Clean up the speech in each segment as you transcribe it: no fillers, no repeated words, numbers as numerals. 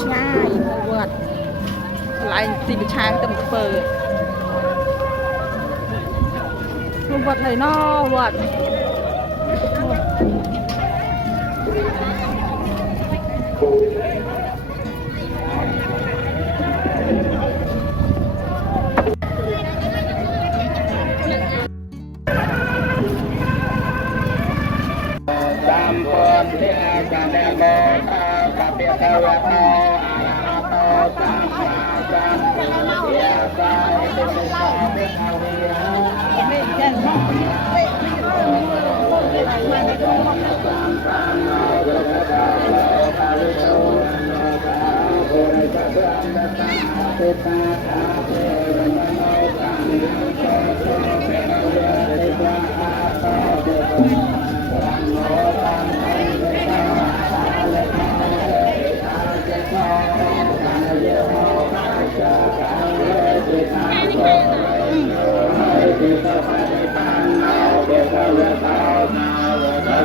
ឆ្ងាយវត្តកន្លែងទីប្រឆាំងទៅអំពើវត្តនៅណវត្តតាមពនលាកាមេមោកាពិកវៈោអរហតោសម្មាសម្ពុទ្ធយាសាទិសាភិអរិយមេចិន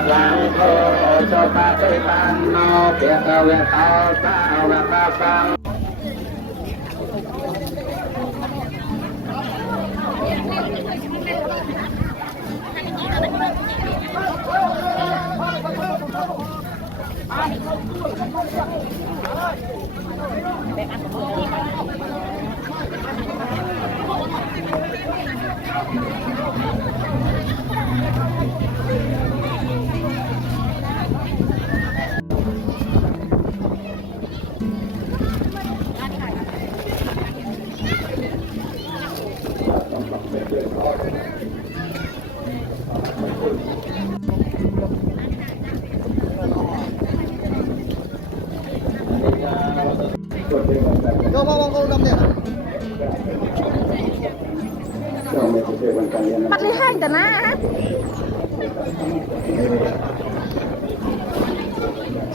สังโฆสุปฏิปันโนเปียกเวทาสาวกสังปัดเลยให้แต่นะ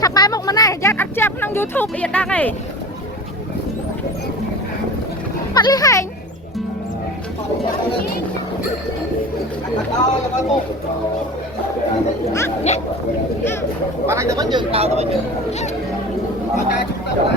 ขับไปหมกมาไหนยัดอัดเจ็บนั่งยูทูบอีกดังไงปัดเลยให้ปัดให้แต่มันยืนเก่าแต่มันยืนปัดได้ชุดได้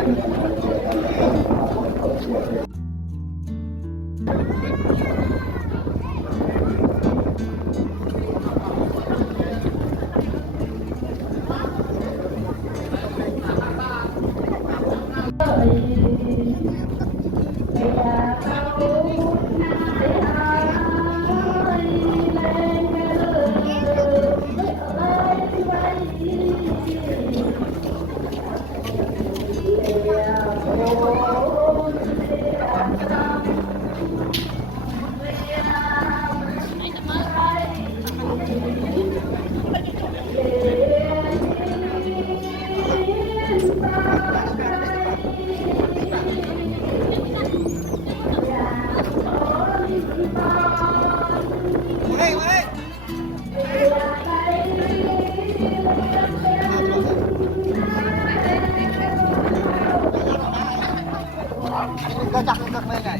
ก็จับกันไม่ไง